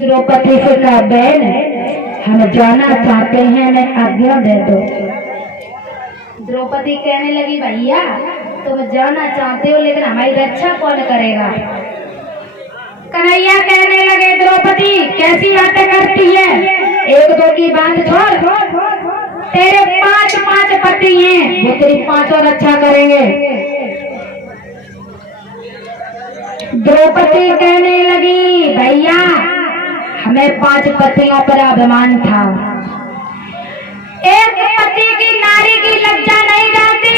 द्रौपदी से कहा, बहन हम जाना चाहते हैं, हमें आज्ञा दे दो। द्रौपदी कहने लगी, भैया तुम जाना चाहते हो लेकिन हमारी रक्षा कौन करेगा। कन्हैया कहने लगे, द्रौपदी कैसी बातें करती है, एक दो की बात छोड़, तेरे पांच पति हैं, वो तेरी पांचों रक्षा करेंगे। द्रौपदी कहने लगी, भैया हमें 5 पतियों पर अभिमान था, एक पति की नारी की लज्जा नहीं जाती,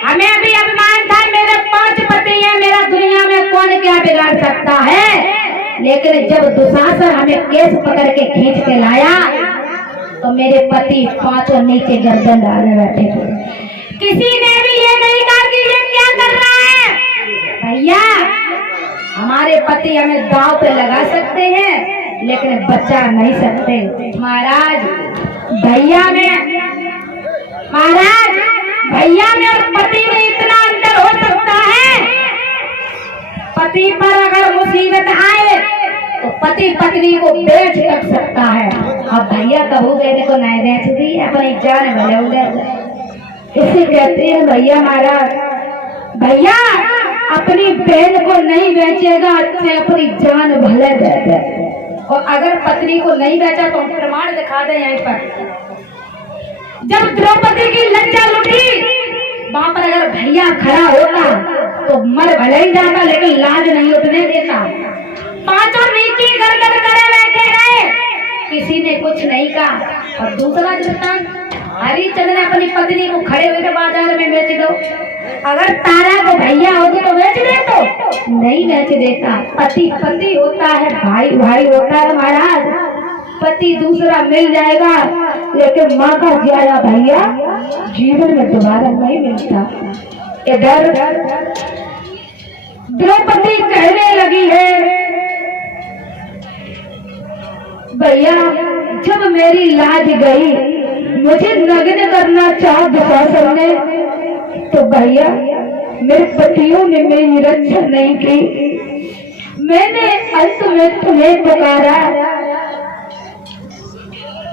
हमें भी अभिमान था, मेरे 5 पति हैं, मेरा दुनिया में कौन क्या बिगाड़ सकता है। लेकिन जब दुशासन हमें केस पकड़ के खींच के लाया तो मेरे पति 5 नीचे गर्दन डाले बैठे थे। किसी ने भी ये नहीं कहा कि ये क्या कर रहा है। भैया हमारे पति हमें दांव पे लगा सकते हैं लेकिन बचा नहीं सकते। महाराज भैया में और पति में इतना अंतर हो सकता है। पति पर अगर मुसीबत आए तो पति पत्नी को बेच तक सकता है। अब भैया कहू बेटे को नहीं बेच दी, अपनी जान भले उधर। इसे कहते हैं भैया महाराज, भैया अपनी बहन को नहीं बेचेगा अच्छे अपनी जान भले दे दे। और अगर पत्नी को नहीं बेचा तो हम प्रमाण दिखा दें यहीं पर। जब द्रौपदी की लज्जा लुटी वहां पर अगर भैया खड़ा होता तो मर भले ही जाता लेकिन लाज नहीं उठने देता। 5 नीचे गर्दन करे बैठे रहे, किसी ने कुछ नहीं कहा। और दूसरा दृष्टांत, हरिश्चंद्र ने अपनी पत्नी को खड़े हुए बाजार में बेच दो, अगर तारा को भैया होती तो बेच दे, तो नहीं बेच देता। पति पति होता है, भाई भाई होता है। महाराज पति दूसरा मिल जाएगा लेकिन माँ का जिया भैया जीवन में दोबारा नहीं मिलता। इधर द्रौपदी कहने लगी है, भैया जब मेरी लाज गई, मुझे नग्न करना चाहा दुशासन ने, तो भैया मेरे पतियों ने मेरी रक्षा नहीं की। मैंने अंत में तुम्हें पुकारा,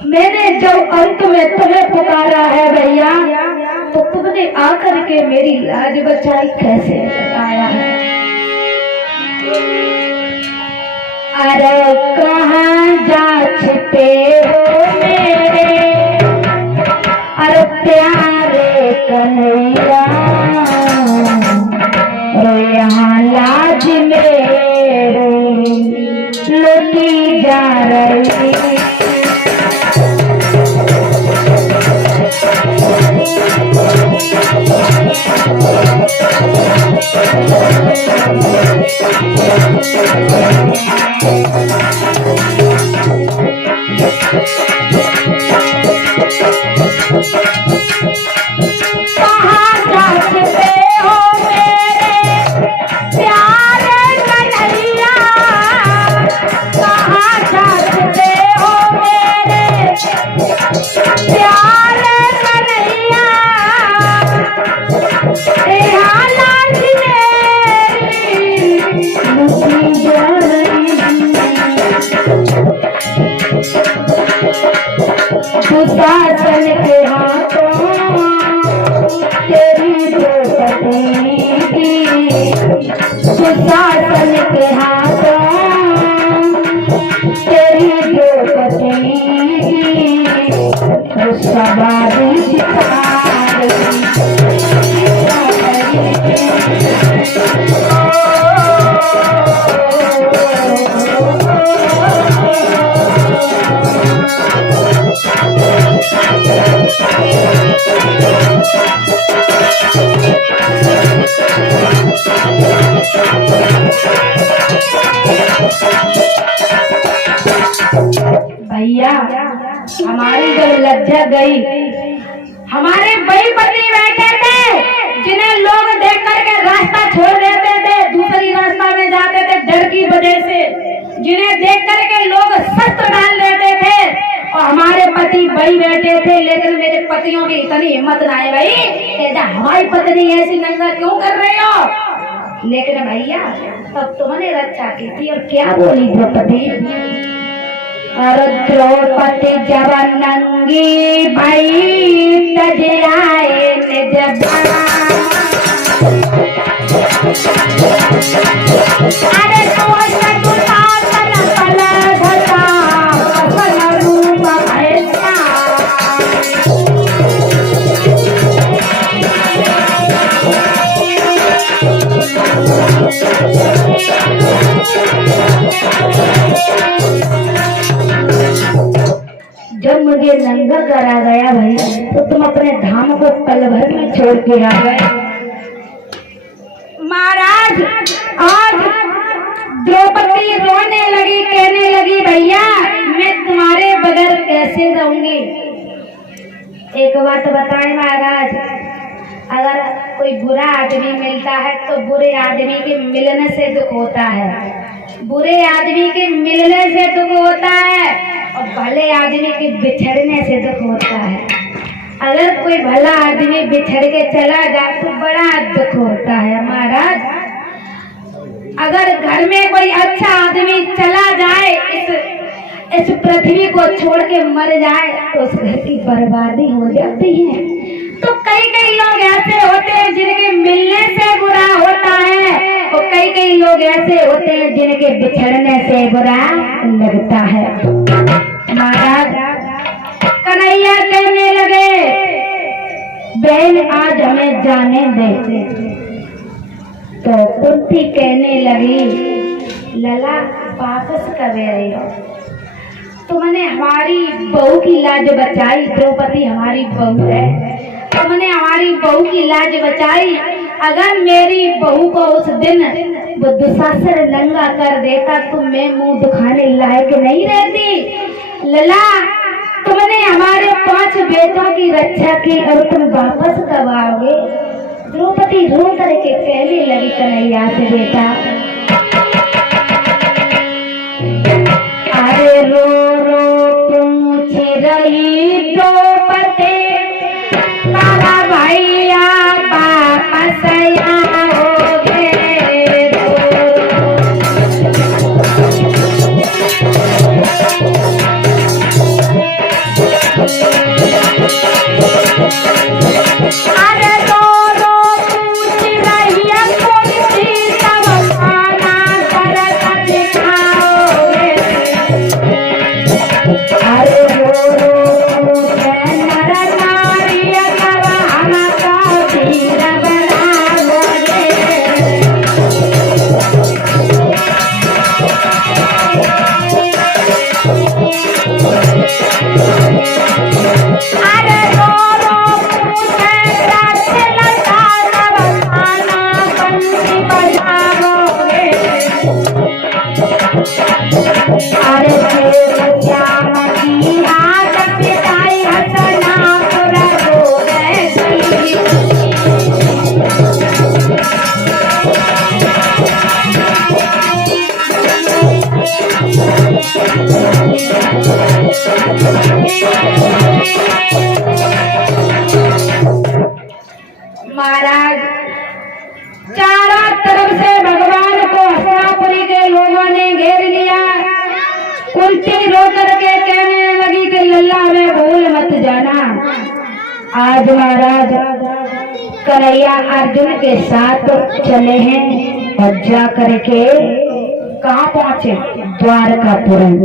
मैंने जब अंत में तुम्हें पुकारा है भैया, तो तुमने आकर के मेरी लाज बचाई कैसे बताया है। अरे कहाँ जा छिपे हो मेरे, अरे प्यारे कन्हैया, यहाँ लाज मेरे लुटी जा रही। दुशासन के हाथों तेरी द्रौपदी की, दुशासन के हाथों तेरी द्रौपदी की, सवारी भैया हमारी जब लज्जा गई, हमारे भाई पति बैठे थे जिन्हें लोग देख करके रास्ता छोड़ देते थे, दूसरी रास्ता में जाते थे डर की वजह से, जिन्हें देख करके लोग शस्त्र डाल देते थे, और हमारे पति भाई बैठे थे। लेकिन मेरे पतियों की इतनी हिम्मत ना है भाई, कहता हमारी पत्नी ऐसी नंगा क्यों कर रहे हो। लेकिन भैया तब तुमने रक्षा की थी। और क्या बोली द्रौपदी, और द्रौपदी जब नंगी भई तज आए निज अरे तो सकुशासन पल धता अपन रूप भैया जब मुझे नंगा करा गया भाई तो तुम अपने धाम को पल भर में छोड़ के आ गए। महाराज आज द्रौपदी रोने लगी, कहने लगी भैया मैं तुम्हारे बगैर कैसे रहूंगी। एक बात बताएं महाराज, अगर कोई बुरा आदमी मिलता है तो बुरे आदमी के मिलने से दुख होता है, बुरे आदमी के मिलने से दुख होता है और भले आदमी के बिछड़ने से दुख होता है। अगर कोई भला आदमी बिछड़ के चला जाए तो बड़ा दुख होता है महाराज। अगर घर में कोई अच्छा आदमी चला जाए, इस पृथ्वी को छोड़ के मर जाए तो उस घर की बर्बादी हो जाती है। तो कई लोग ऐसे होते हैं जिनके मिलने से बुरा होता है और कई लोग ऐसे होते हैं जिनके बिछड़ने से बुरा लगता है। महाराज कन्हैया कहने लगे बहन आज हमें जाने दे। तो कुंती कहने लगी लला वापस कब आई हो, तुमने हमारी बहू की लाज बचाई। द्रौपदी हमारी बहू है, तुमने हमारी बहू की लाज बचाई। अगर मेरी बहू को उस दिन वो दुशासन नंगा कर देता तो मैं मुंह दिखाने लायक नहीं रहती। लला तुमने हमारे 5 बेटों की रक्षा की और तुम वापस कब आओगे। द्रौपदी रो करके कहने लगी कन्हैया से बेटा अरे रो रो पूछ रही द्रौपदी तारा भैया वापस आओगे। अरे रो रो पूछ रही है कुंती तब खाना कर दिखाओगे। अरे रो रो नर नारी तब हमका वीर बनाओगे। अरे रो रो पूछे लता तब खाना बंसी बजाओगे। अरे श्याम की आज पिताई हसनापुर रो गए। महाराज चारों तरफ से भगवान को हसनापुरी के लोगों ने घेर लिया। कुंती रो करके कहने लगी कि लल्ला में भूल मत जाना। आज महाराज कन्हैया अर्जुन के साथ चले हैं और जा करके कहाँ पहुंचे द्वारकापुरम।